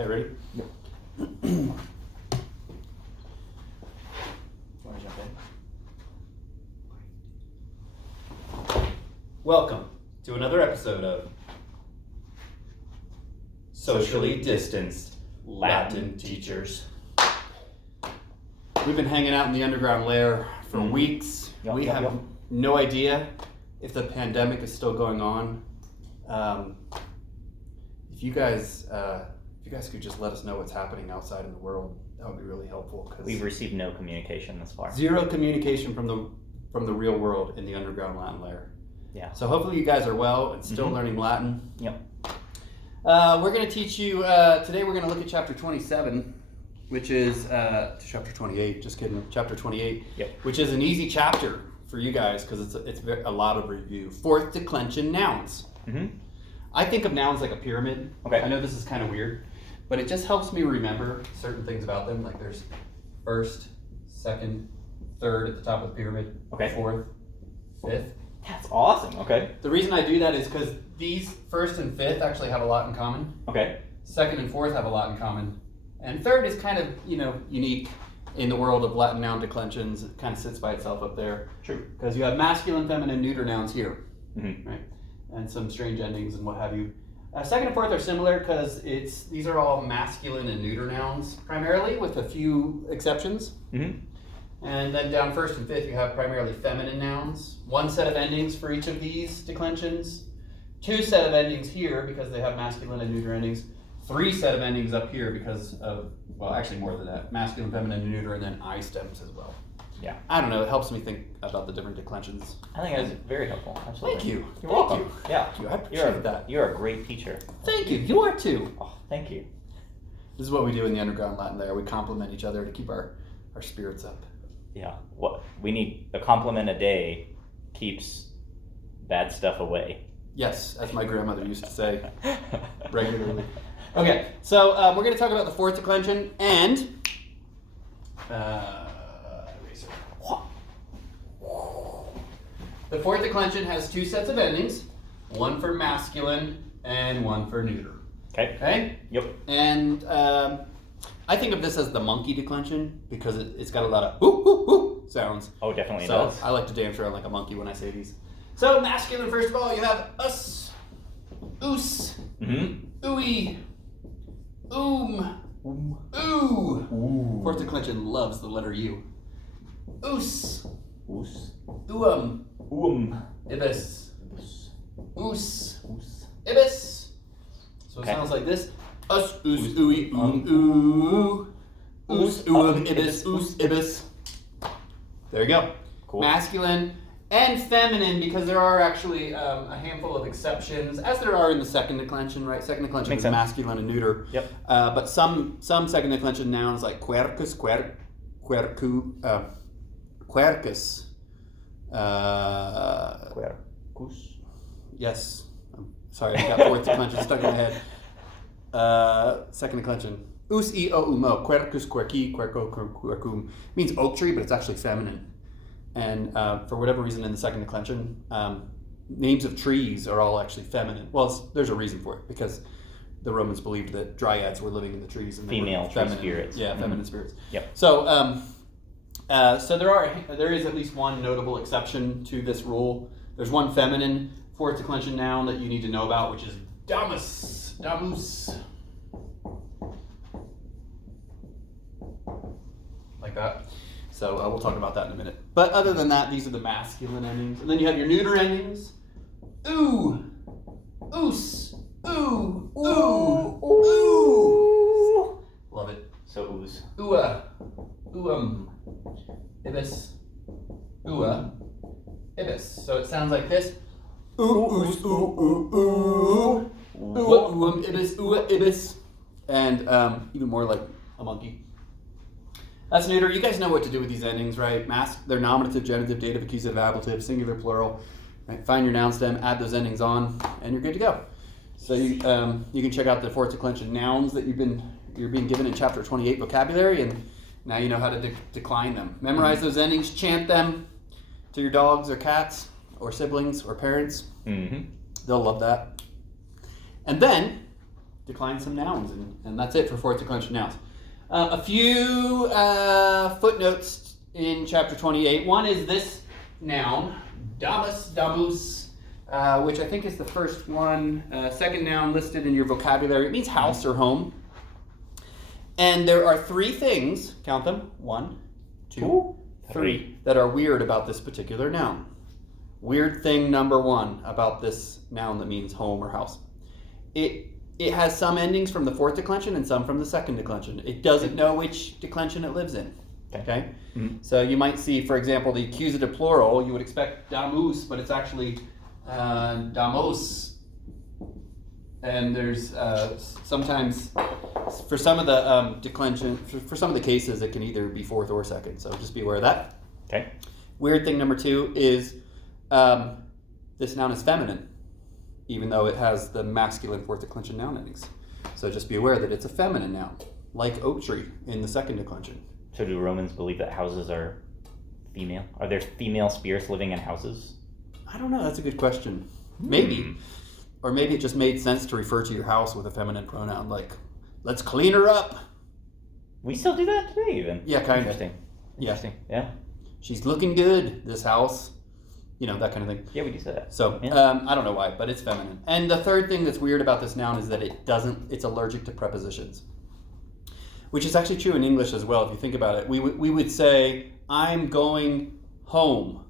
Okay, ready? Yep. Want to jump in? Welcome to another episode of Socially Distanced Latin Teachers. We've been hanging out in the underground lair for weeks. We have no idea if the pandemic is still going on. If you guys could just let us know what's happening outside in the world, that would be really helpful. Cause we've received no communication thus far. Zero communication from the real world in the underground Latin lair. Yeah. So hopefully you guys are well and still learning Latin. Yep. We're going to teach you, today we're going to look at chapter 27, which is, chapter 28, just kidding, chapter 28, which is an easy chapter for you guys because it's a lot of review. Fourth declension nouns. I think of nouns like a pyramid. Okay. I know this is kind of weird, but it just helps me remember certain things about them. Like there's first, second, third at the top of the pyramid, fourth, fifth. That's awesome. Okay. The reason I do that is because these first and fifth actually have a lot in common. Okay. Second and fourth have a lot in common. And third is kind of, unique in the world of Latin noun declensions. It kind of sits by itself up there. True. Because you have masculine, feminine, neuter nouns here, right? And some strange endings and what have you. Second and fourth are similar because these are all masculine and neuter nouns primarily, with a few exceptions. And then down first and fifth, you have primarily feminine nouns. One set of endings for each of these declensions. Two set of endings here because they have masculine and neuter endings. Three set of endings up here because of, well, actually more than that, masculine, feminine, and neuter, and then I stems as well. Yeah. I don't know, it helps me think about the different declensions. I think that's very helpful. Absolutely. Thank you. You're welcome. You. Yeah. Thank you. I appreciate that. You're a great teacher. Thank you. You are too. Oh, thank you. This is what we do in the underground Latin lair. We compliment each other to keep our spirits up. Yeah. What we need, a compliment a day keeps bad stuff away. Yes, as my grandmother used to say regularly. Okay, so we're going to talk about the fourth declension and eraser. The fourth declension has two sets of endings, one for masculine and one for neuter. Okay. Okay? Yep. And I think of this as the monkey declension because it's got a lot of whoo, whoo, whoo sounds. Oh, definitely So does. I like to dance around like a monkey when I say these. So masculine, first of all, you have us, oos, ooey, ooh. Ooh. Fourth declension loves the letter U. Oos, Oos. ibis, oos, Oos. ibis. So it sounds like this. Us, oos, ooey, ooh. Oos, ibis, oos, ibis. There you go. Cool. Masculine and feminine, because there are actually a handful of exceptions, as there are in the second declension, right? Second declension is masculine and neuter. Yep. But some second declension nouns like quercus, quercus. Quercus. Yes. Sorry, I got fourth declension stuck in my head. Second declension. Us e o umo. Quercus, querci, querco, quercum. Means oak tree, but it's actually feminine. And for whatever reason in the second declension, names of trees are all actually feminine. Well, there's a reason for it, because the Romans believed that dryads were living in the trees and they female were feminine spirits. Yeah, feminine spirits. Yep. So, so there is at least one notable exception to this rule. There's one feminine fourth declension noun that you need to know about, which is damus. Like that. So we'll talk about that in a minute. But other than that, these are the masculine endings. And then you have your neuter endings. Ooh, oos, ooh, ooh, ooh. Love it. So ooze. Ooa, ibis, ooa, ibis. So it sounds like this. Ooh, oos, ooh, ooh, ooh. Ooa, ibis, ooa, ibis. And even more like a monkey. That's neuter. You guys know what to do with these endings, right? They're nominative, genitive, dative, accusative, ablative, singular, plural. Right? Find your noun stem, add those endings on, and you're good to go. So you can check out the fourth declension nouns that you're being given in chapter 28 vocabulary, and now you know how to decline them. Memorize those endings, chant them to your dogs or cats or siblings or parents. They'll love that. And then decline some nouns, and that's it for fourth declension nouns. A few footnotes in chapter 28. One is this noun, damus, damus, which I think is the first one, second noun listed in your vocabulary. It means house or home. And there are three things, count them, 1, 2, 3, that are weird about this particular noun. Weird thing number 1 about this noun that means home or house. It has some endings from the fourth declension and some from the second declension. It doesn't know which declension it lives in. Okay? Mm-hmm. So you might see, for example, the accusative plural, you would expect damus, but it's actually damos. And there's sometimes, for some of the declension, for some of the cases, it can either be fourth or second. So just be aware of that. Okay. Weird thing number 2 is this noun is feminine, even though it has the masculine fourth declension noun endings. So just be aware that it's a feminine noun, like oak tree in the second declension. So do Romans believe that houses are female? Are there female spirits living in houses? I don't know. That's a good question. Maybe. Or maybe it just made sense to refer to your house with a feminine pronoun, like, let's clean her up. We still do that today, even. Yeah, kind of. Interesting. Interesting. Yeah. She's looking good, this house. You know, that kind of thing. Yeah, we do say that. So, yeah. I don't know why, but it's feminine. And the third thing that's weird about this noun is that it's allergic to prepositions. Which is actually true in English as well, if you think about it. We would say, I'm going home,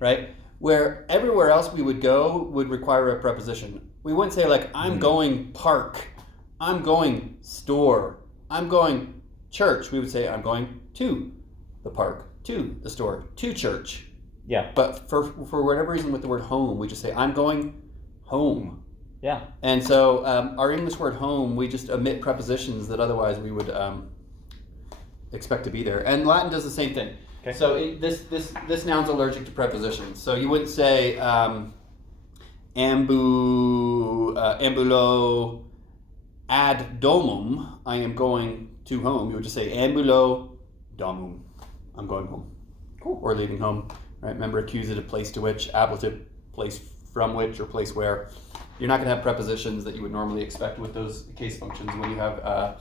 right? Where everywhere else we would go would require a preposition. We wouldn't say like, I'm going park, I'm going store, I'm going church. We would say, I'm going to the park, to the store, to church. Yeah. But for whatever reason with the word home, we just say, I'm going home. Yeah. And so our English word home, we just omit prepositions that otherwise we would expect to be there. And Latin does the same thing. Okay. So this noun's allergic to prepositions. So you wouldn't say ambulo ad domum, I am going to home. You would just say ambulo domum, I'm going home. Cool. Or leaving home. Right? Remember, accusative, place to which, ablative, place from which, or place where. You're not going to have prepositions that you would normally expect with those case functions when you have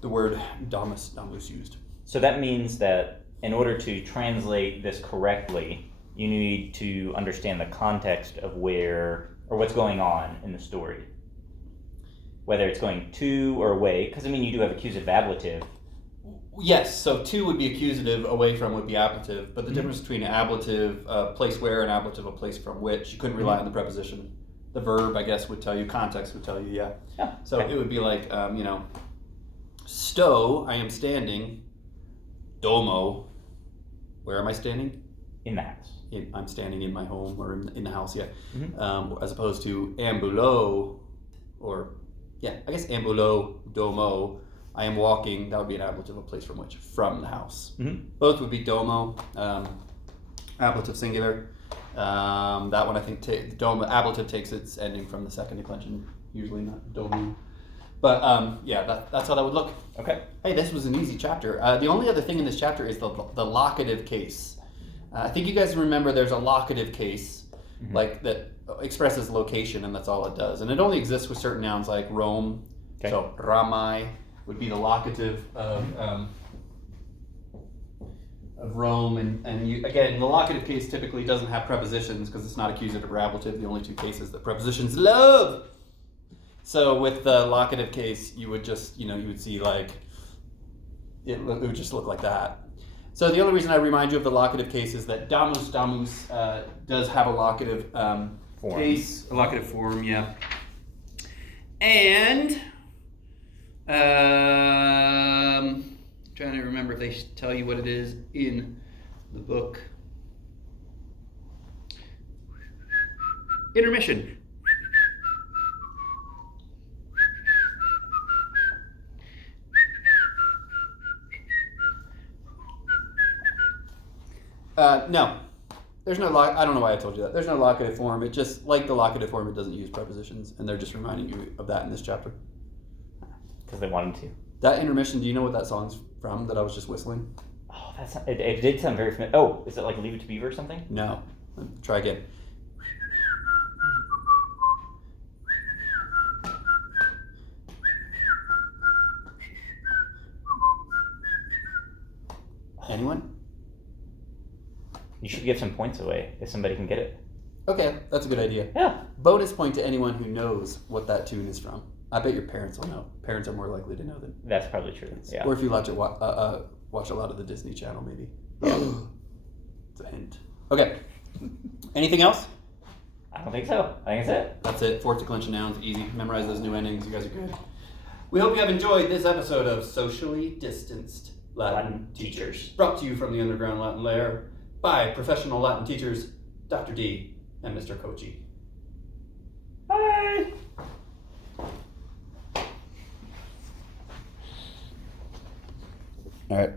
the word damus used. So that means that in order to translate this correctly, you need to understand the context of where or what's going on in the story. Whether it's going to or away, because you do have accusative ablative. Yes, so to would be accusative, away from would be ablative, but the difference between ablative, place where, and ablative, a place from which, you couldn't rely on the preposition. The verb, I guess, would tell you, context would tell you, yeah. So okay. It would be like, sto, I am standing, domo, where am I standing? In the house. I'm standing in my home, or in the house, yeah. As opposed to ambulo, or, I guess ambulo, domo, I am walking, that would be an ablative, a place from which, from the house. Both would be domo, ablative singular. That one I think ablative takes its ending from the second declension, usually not domo. But that's how that would look. Okay. Hey, this was an easy chapter. The only other thing in this chapter is the locative case. I think you guys remember there's a locative case, like that expresses location, and that's all it does. And it only exists with certain nouns like Rome. Okay. So ramai would be the locative of Rome, and you, again, the locative case typically doesn't have prepositions because it's not accusative or ablative, the only two cases that prepositions love. So with the locative case, you would just, you would see like, it would just look like that. So the only reason I remind you of the locative case is that damus does have a locative case, a locative form, yeah. And trying to remember if they tell you what it is in the book. Intermission. No. There's no I don't know why I told you that. There's no locative form. It just, like the locative form, it doesn't use prepositions, and they're just reminding you of that in this chapter. Because they wanted to. That intermission, do you know what that song's from that I was just whistling? Oh, it did sound very familiar. Oh, is it like Leave It to Beaver or something? No. Try again. Anyone? You should give some points away if somebody can get it. Okay, that's a good idea. Yeah. Bonus point to anyone who knows what that tune is from. I bet your parents will know. Parents are more likely to know than. That's probably true. Yeah. Or if you watch a lot of the Disney Channel, maybe. Yeah. It's a hint. Okay. Anything else? I don't think so. I think that's it. That's it. Fourth declension nouns, easy. Memorize those new endings. You guys are good. We hope you have enjoyed this episode of Socially Distanced Latin Teachers. Brought to you from the Underground Latin Lair by professional Latin teachers Dr. D and Mr. Kochi. Bye. All right.